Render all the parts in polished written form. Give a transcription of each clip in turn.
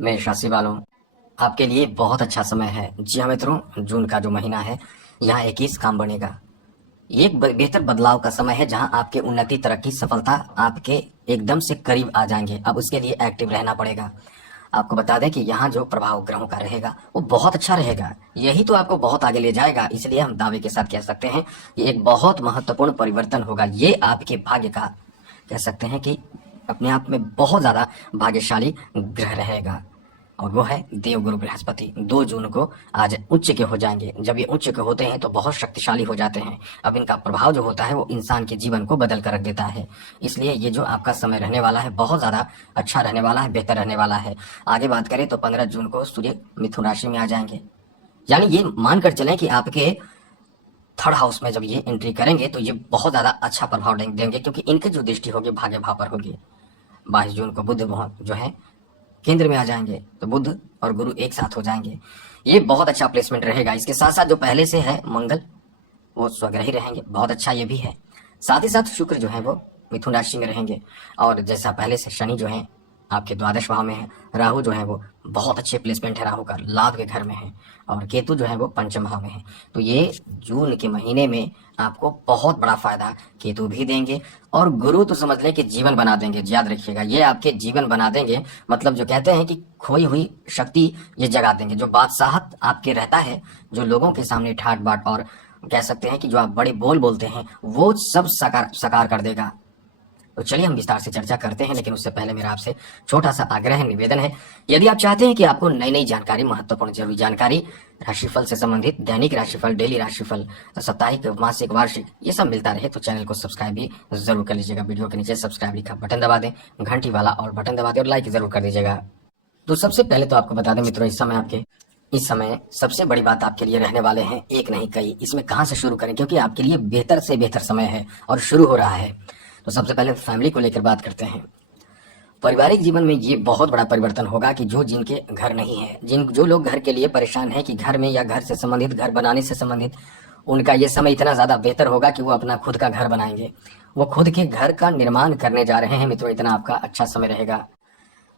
मेष राशि वालों, आपके लिए बहुत अच्छा समय है। जी हाँ मित्रों, जून का जो महीना है, यहाँ 21 काम बनेगा। ये एक बेहतर बदलाव का समय है जहाँ आपके उन्नति, तरक्की, सफलता आपके एकदम से करीब आ जाएंगे। अब उसके लिए एक्टिव रहना पड़ेगा। आपको बता दें कि यहाँ जो प्रभाव ग्रहों का रहेगा वो बहुत अच्छा रहेगा। यही तो आपको बहुत आगे ले जाएगा। इसलिए हम दावे के साथ कह सकते हैं कि एक बहुत महत्वपूर्ण परिवर्तन होगा। ये आपके भाग्य का कह सकते हैं कि अपने आप में बहुत ज्यादा भाग्यशाली ग्रह रहेगा, और वो है देवगुरु बृहस्पति। 2 जून को आज उच्च के हो जाएंगे। जब ये उच्च के होते हैं तो बहुत शक्तिशाली हो जाते हैं। अब इनका प्रभाव जो होता है वो इंसान के जीवन को बदल कर रख देता है। इसलिए ये जो आपका समय रहने वाला है बहुत ज्यादा अच्छा रहने वाला है, बेहतर रहने वाला है। आगे बात करें तो 15 जून को सूर्य मिथुन राशि में आ जाएंगे। यानी ये मानकर चलें कि आपके थर्ड हाउस में जब ये एंट्री करेंगे तो ये बहुत ज्यादा अच्छा प्रभाव देंगे, क्योंकि इनकी जो दृष्टि होगी भाग्य भाव पर होगी। 22 जून को बुध जो है केंद्र में आ जाएंगे, तो बुध और गुरु एक साथ हो जाएंगे। ये बहुत अच्छा प्लेसमेंट रहेगा। इसके साथ साथ जो पहले से है मंगल, वो स्वग्रही रहेंगे, बहुत अच्छा ये भी है। साथ ही साथ शुक्र जो है वो मिथुन राशि में रहेंगे, और जैसा पहले से शनि जो है आपके द्वादश भाव में है। राहु जो है वो बहुत अच्छे प्लेसमेंट है, राहु का लाभ के घर में है, और केतु जो है वो पंचम भाव में है। तो ये जून के महीने में आपको बहुत बड़ा फायदा केतु भी देंगे, और गुरु तो समझ लें कि जीवन बना देंगे। याद रखिएगा, ये आपके जीवन बना देंगे। मतलब जो कहते हैं कि खोई हुई शक्ति ये जगा देंगे। जो बादशाहत आपके रहता है, जो लोगों के सामने ठाट बाट, और कह सकते हैं कि जो आप बड़े बोल बोलते हैं, वो सब साकार कर देगा। तो चलिए हम विस्तार से चर्चा करते हैं, लेकिन उससे पहले मेरा आपसे छोटा सा आग्रह है, निवेदन है। यदि आप चाहते हैं कि आपको नई नई जानकारी, महत्वपूर्ण जरूरी जानकारी, राशिफल से संबंधित, दैनिक राशिफल, डेली राशिफल, साप्ताहिक, मासिक, वार्षिक, ये सब मिलता रहे, तो चैनल को सब्सक्राइब भी जरूर कर लीजिएगा। वीडियो के नीचे सब्सक्राइब लिखा बटन दबा दें, घंटी वाला और बटन दबा दें, और लाइक जरूर कर दीजिएगा। तो सबसे पहले तो आपको बता दें मित्रों, इस समय सबसे बड़ी बात आपके लिए रहने वाले हैं एक नहीं कई। इसमें कहाँ से शुरू करें, क्योंकि आपके लिए बेहतर से बेहतर समय है और शुरू हो रहा है। तो सबसे पहले फैमिली को लेकर बात करते हैं। पारिवारिक जीवन में ये बहुत बड़ा परिवर्तन होगा कि जिनके घर नहीं है, जो लोग घर के लिए परेशान है कि घर में या घर से संबंधित, घर बनाने से संबंधित, उनका ये समय इतना ज्यादा बेहतर होगा कि वो अपना खुद का घर बनाएंगे। वो खुद के घर का निर्माण करने जा रहे हैं मित्रों। इतना आपका अच्छा समय रहेगा।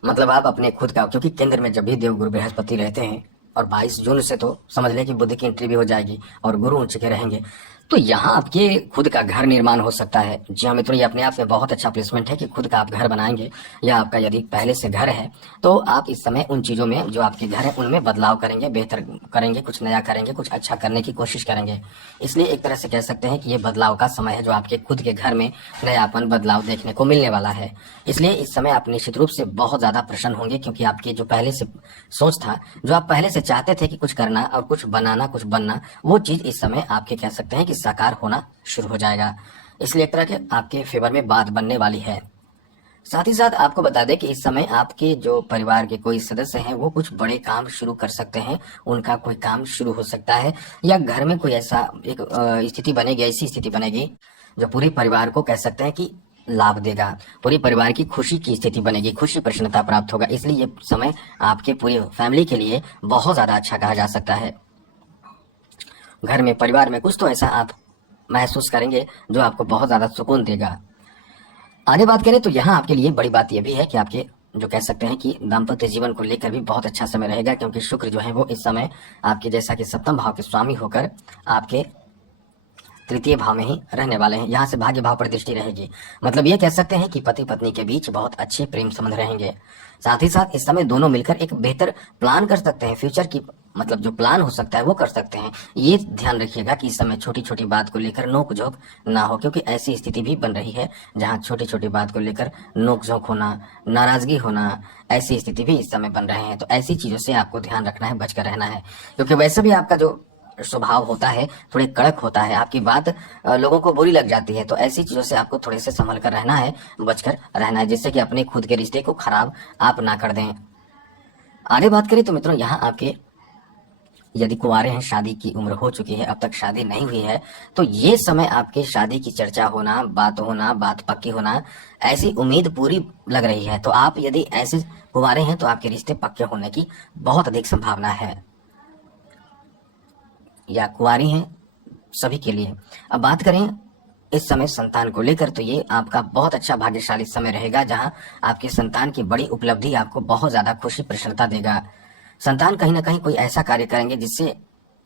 मतलब आप अपने खुद का, क्योंकि केंद्र में जब भी देवगुरु बृहस्पति रहते हैं, और 22 जून से तो समझ लें कि बुध की एंट्री भी हो जाएगी और गुरु उच्च के रहेंगे, तो यहाँ आपके खुद का घर निर्माण हो सकता है। जी हाँ मित्रों, ये अपने आप में बहुत अच्छा प्लेसमेंट है कि खुद का आप घर बनाएंगे, या आपका यदि पहले से घर है तो आप इस समय उन चीजों में, जो आपके घर है उनमें बदलाव करेंगे, बेहतर करेंगे, कुछ नया करेंगे, कुछ अच्छा करने की कोशिश करेंगे। इसलिए एक तरह से कह सकते हैं कि ये बदलाव का समय है, जो आपके खुद के घर में नयापन, बदलाव देखने को मिलने वाला है। इसलिए इस समय आप निश्चित रूप से बहुत ज्यादा प्रसन्न होंगे, क्योंकि आपकी जो पहले से सोच था, जो आप पहले से चाहते थे कि कुछ करना और कुछ बनाना, कुछ बनना, वो चीज इस समय आपके कह सकते हैं कि साकार होना शुरू हो जाएगा। इसलिए एक तरह के आपके फेवर में बात बनने वाली है। साथ ही साथ आपको बता दें कि इस समय आपके जो परिवार के कोई सदस्य हैं वो कुछ बड़े काम शुरू कर सकते हैं। उनका कोई काम शुरू हो सकता है, या घर में कोई ऐसा एक स्थिति बनेगी, ऐसी स्थिति बनेगी जो पूरे परिवार को कह सकते हैं कि लाभ देगा। पूरे परिवार की खुशी की स्थिति बनेगी, खुशी प्रसन्नता प्राप्त होगा। इसलिए ये समय आपके पूरी फैमिली के लिए बहुत ज्यादा अच्छा कहा जा सकता है। घर में, परिवार में कुछ तो ऐसा आप महसूस करेंगे जो आपको बहुत ज्यादा सुकून देगा। आगे बात करें तो यहाँ आपके लिए बड़ी बात यह भी है कि आपके जो कह सकते हैं कि दाम्पत्य जीवन को लेकर भी बहुत अच्छा समय रहेगा, क्योंकि शुक्र जो है वो इस समय आपके जैसा कि सप्तम भाव के स्वामी होकर आपके तृतीय भाव में ही रहने वाले हैं। यहाँ से भाग्य भाव पर दृष्टि रहेगी। मतलब ये कह सकते हैं कि पति पत्नी के बीच बहुत अच्छे प्रेम संबंध रहेंगे। साथ ही साथ इस समय दोनों मिलकर एक बेहतर प्लान कर सकते हैं, फ्यूचर की, मतलब जो प्लान हो सकता है वो कर सकते हैं। ये ध्यान रखिएगा कि इस समय छोटी छोटी बात को लेकर नोक झोंक ना हो, क्योंकि ऐसी स्थिति भी बन रही है जहाँ छोटी छोटी बात को लेकर नोक झोंक होना, नाराजगी होना, ऐसी स्थिति भी इस समय बन रहे हैं। तो ऐसी चीजों से आपको ध्यान रखना है, बचकर रहना है, क्योंकि वैसे भी आपका जो स्वभाव होता है थोड़े कड़क होता है, आपकी बात लोगों को बुरी लग जाती है। तो ऐसी चीजों से आपको थोड़े से संभल कर रहना है, बचकर रहना है, जिससे कि अपने खुद के रिश्ते को खराब आप ना कर दें। आगे बात करें तो मित्रों, यहाँ आपके यदि कुंवारे हैं, शादी की उम्र हो चुकी है, अब तक शादी नहीं हुई है, तो ये समय आपके शादी की चर्चा होना, बात पक्की होना, ऐसी उम्मीद पूरी लग रही है। तो आप यदि ऐसे कुंवारे हैं तो आपके रिश्ते पक्के होने की बहुत अधिक संभावना है, या कुंवारी हैं, सभी के लिए। अब बात करें इस समय संतान को लेकर तो ये आपका बहुत अच्छा भाग्यशाली समय रहेगा, जहां आपके संतान की बड़ी उपलब्धि आपको बहुत ज्यादा खुशी प्रसन्नता देगा। संतान कहीं ना कहीं कोई ऐसा कार्य करेंगे जिससे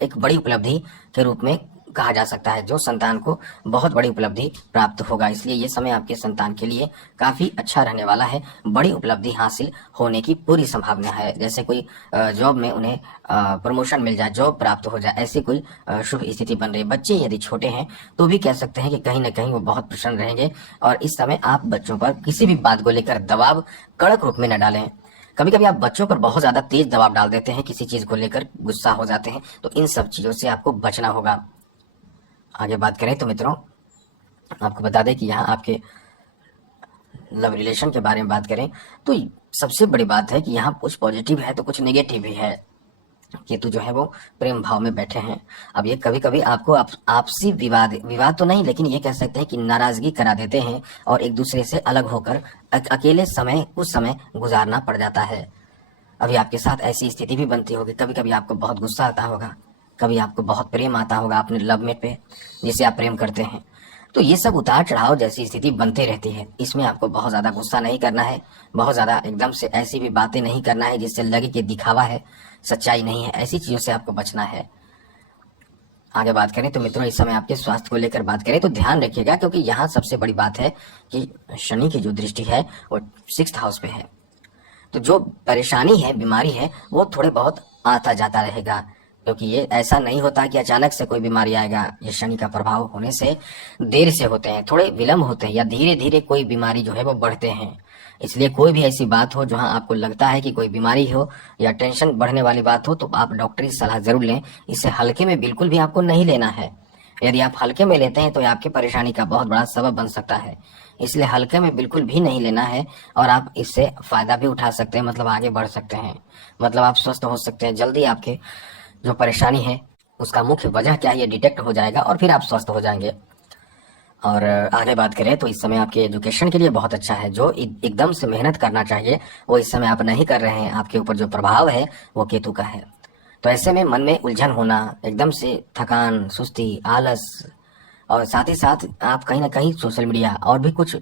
एक बड़ी उपलब्धि के रूप में कहा जा सकता है, जो संतान को बहुत बड़ी उपलब्धि प्राप्त होगा। इसलिए ये समय आपके संतान के लिए काफी अच्छा रहने वाला है। बड़ी उपलब्धि हासिल होने की पूरी संभावना है। जैसे कोई जॉब में उन्हें प्रमोशन मिल जाए, जॉब प्राप्त हो जाए, ऐसी कोई शुभ स्थिति बन रही है। बच्चे यदि छोटे हैं तो भी कह सकते हैं कि कहीं ना कहीं वो बहुत प्रसन्न रहेंगे। और इस समय आप बच्चों पर किसी भी बात को लेकर दबाव कड़क रूप में न डालें। कभी कभी आप बच्चों पर बहुत ज्यादा तेज दबाव डाल देते हैं, किसी चीज को लेकर गुस्सा हो जाते हैं, तो इन सब चीजों से आपको बचना होगा। आगे बात करें तो मित्रों, आपको बता दें कि यहाँ आपके लव रिलेशन के बारे में बात करें तो सबसे बड़ी बात है कि यहाँ कुछ पॉजिटिव है तो कुछ नेगेटिव भी है। केतु जो है वो प्रेम भाव में बैठे हैं। अब ये कभी कभी आपको आपसी विवाद तो नहीं, लेकिन ये कह सकते हैं कि नाराजगी करा देते हैं और एक दूसरे से अलग होकर अकेले कुछ समय गुजारना पड़ जाता है। अभी आपके साथ ऐसी स्थिति भी बनती होगी, कभी कभी आपको बहुत गुस्सा आता होगा, कभी आपको बहुत प्रेम आता होगा अपने लवमेट पे जिसे आप प्रेम करते हैं। तो ये सब उतार चढ़ाव जैसी स्थिति बनते रहती है। इसमें आपको बहुत ज्यादा गुस्सा नहीं करना है, बहुत ज्यादा एकदम से ऐसी भी बातें नहीं करना है जिससे लगे कि दिखावा है, सच्चाई नहीं है। ऐसी चीजों से आपको बचना है। आगे बात करें तो मित्रों, इस समय आपके स्वास्थ्य को लेकर बात करें तो ध्यान रखिएगा, क्योंकि यहाँ सबसे बड़ी बात है कि शनि की जो दृष्टि है वो 6th हाउस पे है। तो जो परेशानी है, बीमारी है, वो थोड़े बहुत आता जाता रहेगा, क्योंकि ये ऐसा नहीं होता कि अचानक से कोई बीमारी आएगा। ये शनि का प्रभाव होने से देर से होते हैं, थोड़े विलंब होते हैं, या धीरे धीरे कोई बीमारी जो है वो बढ़ते हैं। इसलिए कोई भी ऐसी बात हो जहां आपको लगता है कि कोई बीमारी हो या टेंशन बढ़ने वाली बात हो, तो आप डॉक्टरी सलाह जरूर लें। इसे हल्के में बिल्कुल भी आपको नहीं लेना है। यदि आप हल्के में लेते हैं तो आपकी परेशानी का बहुत बड़ा सबब बन सकता है। इसलिए हल्के में बिल्कुल भी नहीं लेना है, और आप इससे फायदा भी उठा सकते हैं, मतलब आगे बढ़ सकते हैं, मतलब आप स्वस्थ हो सकते हैं। जल्दी आपके जो परेशानी है उसका मुख्य वजह क्या है ये डिटेक्ट हो जाएगा और फिर आप स्वस्थ हो जाएंगे। और आगे बात करें तो इस समय आपके एजुकेशन के लिए बहुत अच्छा है। जो एकदम से मेहनत करना चाहिए वो इस समय आप नहीं कर रहे हैं। आपके ऊपर जो प्रभाव है वो केतु का है। तो ऐसे में मन में उलझन होना, एकदम से थकान, सुस्ती, आलस, और साथ ही साथ आप कहीं ना कहीं सोशल मीडिया और भी कुछ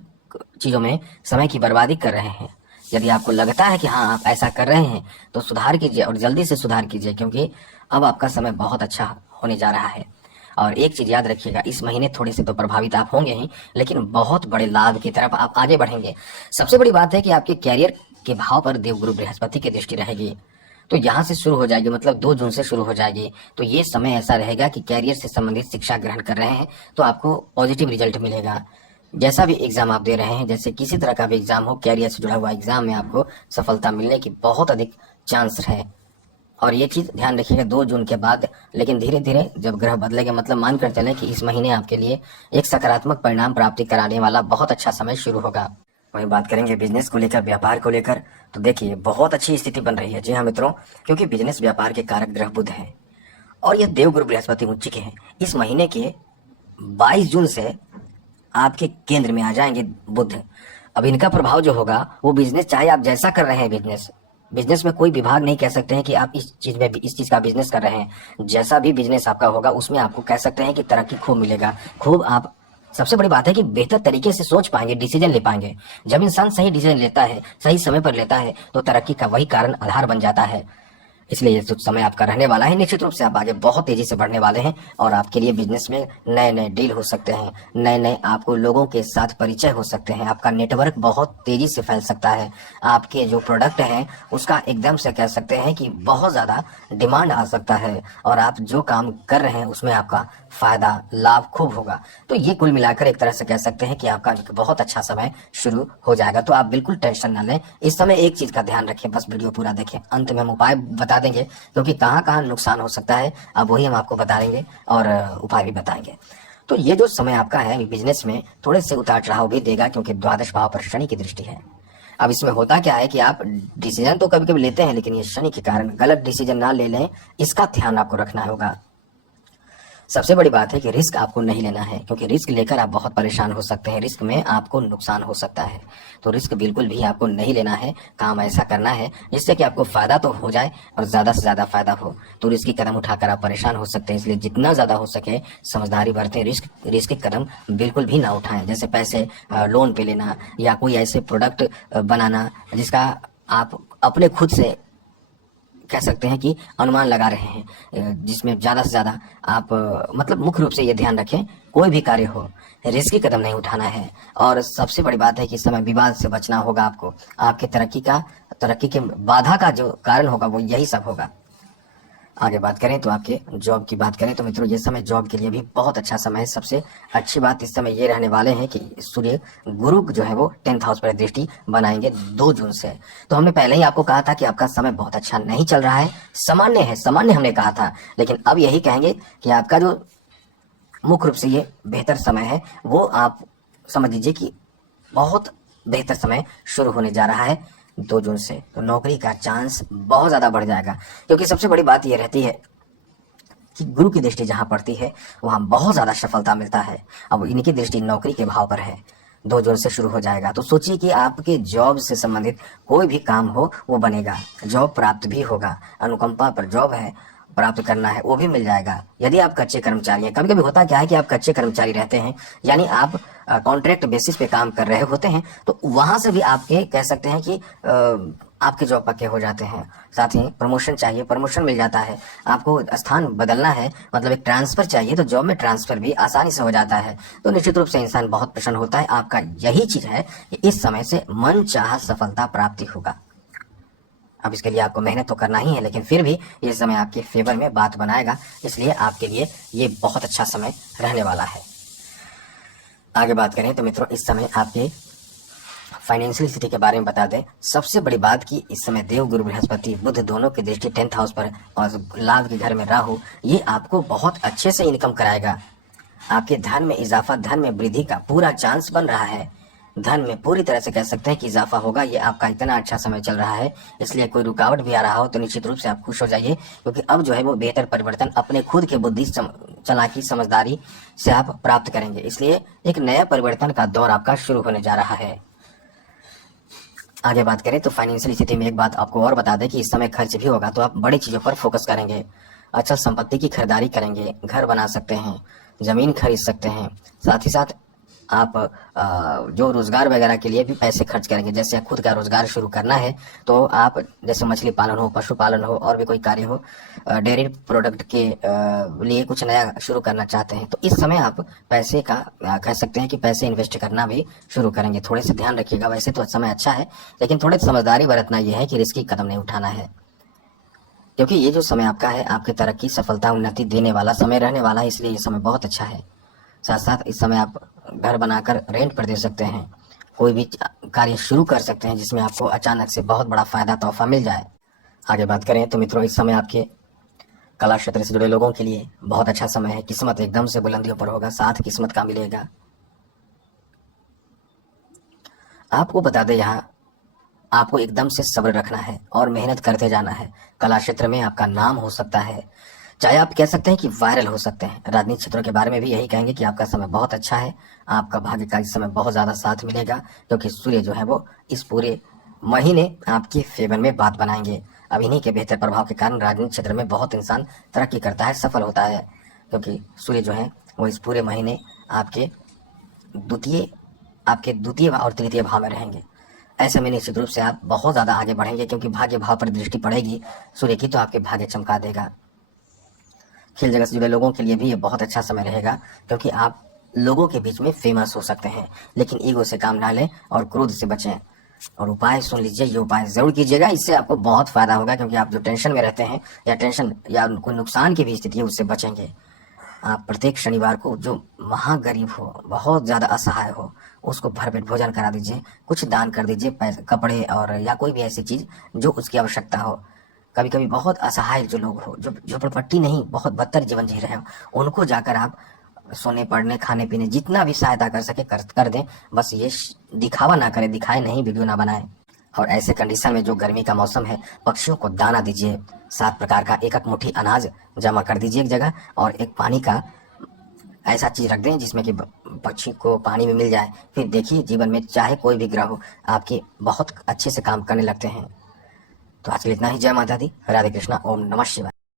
चीजों में समय की बर्बादी कर रहे हैं। यदि आपको लगता है कि हाँ आप ऐसा कर रहे हैं तो सुधार कीजिए, और जल्दी से सुधार कीजिए, क्योंकि अब आपका समय बहुत अच्छा होने जा रहा है। और एक चीज याद रखिएगा, इस महीने थोड़े से तो प्रभावित आप होंगे ही, लेकिन बहुत बड़े लाभ की तरफ आप आगे बढ़ेंगे। सबसे बड़ी बात है कि आपके कैरियर के भाव पर देवगुरु बृहस्पति की दृष्टि रहेगी, तो यहाँ से शुरू हो जाएगी, मतलब 2 जून से शुरू हो जाएगी। तो ये समय ऐसा रहेगा कि कैरियर से संबंधित शिक्षा ग्रहण कर रहे हैं तो आपको पॉजिटिव रिजल्ट मिलेगा। जैसा भी एग्जाम आप दे रहे हैं, जैसे किसी तरह का भी एग्जाम हो, कैरियर से जुड़ा हुआ एग्जाम में आपको सफलता मिलने की बहुत अधिक चांस है। और ये चीज ध्यान रखिएगा 2 जून के बाद, लेकिन धीरे धीरे जब ग्रह बदलेगा, मतलब मान कर चले कि इस महीने आपके लिए एक सकारात्मक परिणाम प्राप्ति कराने वाला बहुत अच्छा समय शुरू होगा। वही बात करेंगे बिजनेस को लेकर, व्यापार को लेकर, तो देखिए बहुत अच्छी स्थिति बन रही है। जी हाँ मित्रों, क्योंकि बिजनेस व्यापार के कारक ग्रह बुध है और ये देवगुरु बृहस्पति उच्च के हैं। इस महीने के 22 जून से आपके केंद्र में आ जाएंगे बुध। अब इनका प्रभाव जो होगा वो बिजनेस, चाहे आप जैसा कर रहे हैं बिजनेस में कोई विभाग नहीं कह सकते हैं कि आप इस चीज का बिजनेस कर रहे हैं। जैसा भी बिजनेस आपका होगा उसमें आपको कह सकते हैं कि तरक्की खूब मिलेगा, खूब आप, सबसे बड़ी बात है कि बेहतर तरीके से सोच पाएंगे, डिसीजन ले पाएंगे। जब इंसान सही डिसीजन लेता है, सही समय पर लेता है, तो तरक्की का वही कारण आधार बन जाता है। इसलिए ये जो समय आपका रहने वाला है, निश्चित रूप से आप आगे बहुत तेजी से बढ़ने वाले हैं, और आपके लिए बिजनेस में नए नए डील हो सकते हैं, नए नए आपको लोगों के साथ परिचय हो सकते हैं, आपका नेटवर्क बहुत तेजी से फैल सकता है, आपके जो प्रोडक्ट हैं उसका एकदम से कह सकते हैं कि बहुत ज्यादा डिमांड आ सकता है, और आप जो काम कर रहे हैं उसमें आपका फायदा, लाभ खूब होगा। तो ये कुल मिलाकर एक तरह से कह सकते हैं कि आपका एक बहुत अच्छा समय शुरू हो जाएगा। तो आप बिल्कुल टेंशन ना लें। इस समय एक चीज का ध्यान रखें, बस वीडियो पूरा देखें, अंत में हम उपाय बता देंगे, क्योंकि कहाँ कहाँ नुकसान हो सकता है अब वही हम आपको बता देंगे और उपाय भी बताएंगे। तो ये जो समय आपका है बिजनेस में थोड़े से उतार चढ़ाव भी देगा, क्योंकि द्वादश भाव पर शनि की दृष्टि है। अब इसमें होता क्या है कि आप डिसीजन तो कभी कभी लेते हैं, लेकिन ये शनि के कारण गलत डिसीजन ना ले लें, इसका ध्यान आपको रखना होगा। सबसे बड़ी बात है कि रिस्क आपको नहीं लेना है, क्योंकि रिस्क लेकर आप बहुत परेशान हो सकते हैं, रिस्क में आपको नुकसान हो सकता है। तो रिस्क बिल्कुल भी आपको नहीं लेना है, काम ऐसा करना है जिससे कि आपको फायदा तो हो जाए और ज्यादा से ज्यादा फायदा हो। तो रिस्क की कदम उठाकर आप परेशान हो सकते हैं, इसलिए जितना ज्यादा हो सके समझदारी बरतें, रिस्क की कदम बिल्कुल भी ना उठाएं। जैसे पैसे लोन पे लेना या कोई ऐसे प्रोडक्ट बनाना जिसका आप अपने खुद से कह सकते हैं कि अनुमान लगा रहे हैं, जिसमें ज्यादा से ज्यादा आप मतलब मुख्य रूप से ये ध्यान रखें, कोई भी कार्य हो रिस्की कदम नहीं उठाना है। और सबसे बड़ी बात है कि इस समय विवाद से बचना होगा आपको। आपके तरक्की के बाधा का जो कारण होगा वो यही सब होगा। आगे बात करें तो आपके जॉब की बात करें तो मित्रों ये समय जॉब के लिए भी बहुत अच्छा समय है। सबसे अच्छी बात इस समय ये रहने वाले हैं कि सूर्य गुरु जो है वो 10th हाउस पर दृष्टि बनाएंगे 2 जून से। तो हमने पहले ही आपको कहा था कि आपका समय बहुत अच्छा नहीं चल रहा है, सामान्य है, सामान्य हमने कहा था। लेकिन अब यही कहेंगे कि आपका जो मुख्य रूप से ये बेहतर समय है वो आप समझ लीजिए कि बहुत बेहतर समय शुरू होने जा रहा है 2 जून से। तो नौकरी का चांस बहुत ज्यादा बढ़ जाएगा, क्योंकि सबसे बड़ी बात यह रहती है कि गुरु की दृष्टि जहां पड़ती है वहां बहुत ज्यादा सफलता मिलता है। अब इनकी दृष्टि नौकरी के भाव पर है, 2 जून से शुरू हो जाएगा। तो सोचिए कि आपके जॉब से संबंधित कोई भी काम हो वो बनेगा, जॉब प्राप्त भी होगा, अनुकंपा पर जॉब है प्राप्त करना है वो भी मिल जाएगा। यदि आप कच्चे कर्मचारी हैं, कभी कभी होता क्या है कि आप कच्चे कर्मचारी रहते हैं, यानी आप कॉन्ट्रैक्ट बेसिस पे काम कर रहे होते हैं, तो वहां से भी आपके कह सकते हैं कि आपके जॉब पक्के हो जाते हैं। साथ ही प्रमोशन चाहिए, प्रमोशन मिल जाता है। आपको स्थान बदलना है, मतलब एक ट्रांसफर चाहिए, तो जॉब में ट्रांसफर भी आसानी से हो जाता है। तो निश्चित रूप से इंसान बहुत प्रसन्न होता है। आपका यही चीज है कि इस समय से मन चाहा सफलता प्राप्ति होगा। अब इसके लिए आपको मेहनत तो करना ही है, लेकिन फिर भी ये समय आपके फेवर में बात बनाएगा, इसलिए आपके लिए ये बहुत अच्छा समय रहने वाला है। आगे बात करें तो मित्रों इस समय आपके फाइनेंशियल स्थिति के बारे में बता दें। सबसे बड़ी बात कि इस समय देव गुरु बृहस्पति बुध दोनों की दृष्टि 10th हाउस पर और लाभ के घर में राहु, ये आपको बहुत अच्छे से इनकम कराएगा। आपके धन में इजाफा, धन में वृद्धि का पूरा चांस बन रहा है। धन में पूरी तरह से कह सकते हैं कि इजाफा होगा। ये आपका इतना अच्छा समय चल रहा है, इसलिए कोई रुकावट भी आ रहा हो तो निश्चित रूप से आप खुश हो जाइए, क्योंकि अब जो है वो बेहतर परिवर्तन अपने खुद के बुद्धि चालाकी समझदारी से आप प्राप्त करेंगे। इसलिए एक नया परिवर्तन का दौर आपका शुरू होने जा रहा है। आगे बात करें तो फाइनेंशियल स्थिति में एक बात आपको और बता दें कि इस समय खर्च भी होगा, तो आप बड़ी चीजों पर फोकस करेंगे। अचल संपत्ति की खरीदारी करेंगे, घर बना सकते हैं, जमीन खरीद सकते हैं। साथ ही साथ आप जो रोजगार वगैरह के लिए भी पैसे खर्च करेंगे। जैसे खुद का रोजगार शुरू करना है तो आप जैसे मछली पालन हो, पशुपालन हो, और भी कोई कार्य हो, डेयरी प्रोडक्ट के लिए कुछ नया शुरू करना चाहते हैं, तो इस समय आप पैसे का कह सकते हैं कि पैसे इन्वेस्ट करना भी शुरू करेंगे। थोड़े से ध्यान रखिएगा, वैसे तो समय अच्छा है, लेकिन थोड़े समझदारी बरतना यह है कि रिस्की कदम नहीं उठाना है, क्योंकि ये जो समय आपका है आपके तरक्की सफलता उन्नति देने वाला समय रहने वाला है, इसलिए ये समय बहुत अच्छा है। साथ साथ इस समय आप घर बनाकर रेंट पर दे सकते हैं, कोई भी कार्य शुरू कर सकते हैं जिसमें आपको अचानक से बहुत बड़ा फायदा तोहफा मिल जाए। आगे बात करें तो मित्रों इस समय आपके कला क्षेत्र से जुड़े लोगों के लिए बहुत अच्छा समय है। किस्मत एकदम से बुलंदियों पर होगा, साथ किस्मत का मिलेगा। आपको बता दें यहाँ आपको एकदम से सब्र रखना है और मेहनत करते जाना है। कला क्षेत्र में आपका नाम हो सकता है, चाहे आप कह सकते हैं कि वायरल हो सकते हैं। राजनीतिक क्षेत्रों के बारे में भी यही कहेंगे कि आपका समय बहुत अच्छा है, आपका भाग्य का इस समय बहुत ज्यादा साथ मिलेगा, क्योंकि सूर्य जो है वो इस पूरे महीने आपके फेवर में बात बनाएंगे। अब इन्हीं के बेहतर प्रभाव के कारण राजनीतिक क्षेत्र में बहुत इंसान तरक्की करता है, सफल होता है, क्योंकि सूर्य जो है वो इस पूरे महीने आपके द्वितीय और तृतीय भाव में रहेंगे। ऐसे में निश्चित रूप से आप बहुत ज्यादा आगे बढ़ेंगे, क्योंकि भाग्य भाव पर दृष्टि पड़ेगी सूर्य की, तो आपके भाग्य चमका देगा। खेल जगत से जुड़े लोगों के लिए भी ये बहुत अच्छा समय रहेगा, क्योंकि आप लोगों के बीच में फेमस हो सकते हैं, लेकिन ईगो से काम ना लें और क्रोध से बचें। और उपाय सुन लीजिए, ये उपाय जरूर कीजिएगा, इससे आपको बहुत फायदा होगा, क्योंकि आप जो टेंशन में रहते हैं या टेंशन या कोई नुकसान की भी स्थिति है उससे बचेंगे। आप प्रत्येक शनिवार को जो महागरीब हो, बहुत ज्यादा असहाय हो, उसको भरपेट भोजन करा दीजिए, कुछ दान कर दीजिए, पैसे कपड़े और या कोई भी ऐसी चीज जो उसकी आवश्यकता हो। कभी कभी बहुत असहाय जो लोग हो, जो झोपड़पट्टी नहीं बहुत बदतर जीवन जी रहे हो, उनको जाकर आप सोने पड़ने खाने पीने जितना भी सहायता कर सके कर दें। बस ये दिखावा ना करें, दिखाए नहीं, वीडियो ना बनाएं। और ऐसे कंडीशन में जो गर्मी का मौसम है, पक्षियों को दाना दीजिए। 7 प्रकार का एक मुट्ठी अनाज जमा कर दीजिए एक जगह, और एक पानी का ऐसा चीज रख दें जिसमें कि पक्षी को पानी में मिल जाए, फिर देखिए जीवन में चाहे कोई भी ग्रह हो आपके बहुत अच्छे से काम करने लगते हैं। तो आज के लिए इतना ही। जय माता दी, राधे कृष्णा, ओम नमः शिवाय।